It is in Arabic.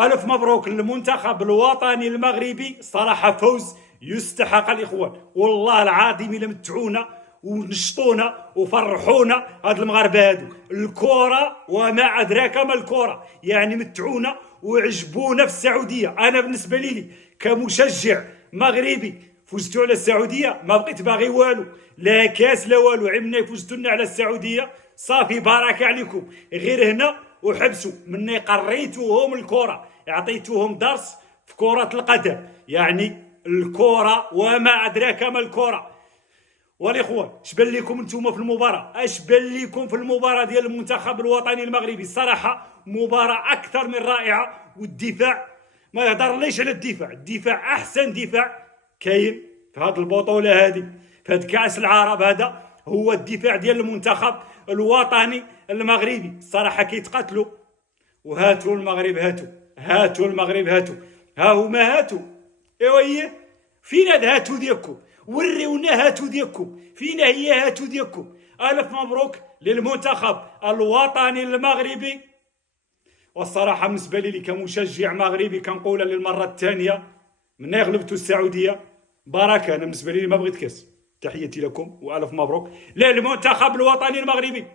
ألف مبروك للمنتخب الوطني المغربي، صراحة فوز يستحق الإخوان. والله العظيم إلا متعونا ونشطونا وفرحونا هاد المغاربة هادو. الكرة وما أدراك ما الكرة، يعني متعونا وعجبونا في السعودية. أنا بالنسبة لي كمشجع مغربي فزتوا على السعودية، ما بقيت باغي والو، لا كاس لا والو. عمنا فزتوا لنا على السعودية، صافي بارك عليكم. غير هنا وحبسوا مني، قريتوهم الكرة، اعطيتوهم درس في كرة القدم، يعني الكرة وما أدراك ما الكرة. والاخوان اش بان لكم انتم في المباراه؟ اش بان لكم في المباراه ديال المنتخب الوطني المغربي؟ الصراحه مباراه اكثر من رائعه، والدفاع ما يهضرليش على الدفاع. الدفاع احسن دفاع كاين في هذه البطوله هذه، في هذا كاس العرب. هذا هو الدفاع ديال المنتخب الوطني المغربي. الصراحه كيتقاتلوا. وهاتوا المغرب، هاتوا المغرب، ها هما هاتوا. ايوا هي فين هاد هاتو ديالكم؟ وريونا هاتو ديالكم فينا، هي هاتو ديالكم. الف مبروك للمنتخب الوطني المغربي. والصراحه بالنسبه لي كمشجع مغربي كنقولها للمره الثانيه، من غلبتوا السعوديه بركه. انا بالنسبه لي ما بغيت كاس. تحياتي لكم والف مبروك للمنتخب الوطني المغربي.